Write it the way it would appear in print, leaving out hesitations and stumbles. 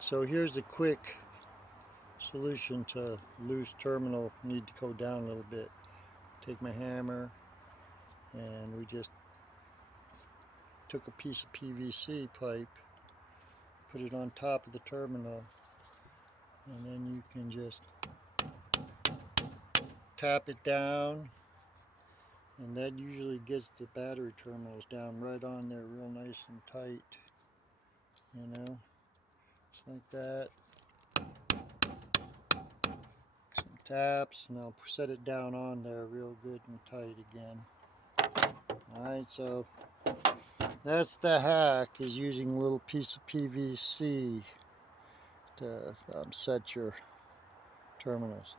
So here's the quick solution to loose terminal. Need to go down a little bit. Take my hammer, and we just took a piece of PVC pipe, put it on top of the terminal, and then you can just tap it down, and that usually gets the battery terminals down right on there real nice and tight, you know, just like that. Some taps, and I'll set it down on there real good and tight again. Alright, so that's the hack, is using a little piece of PVC to set your terminals.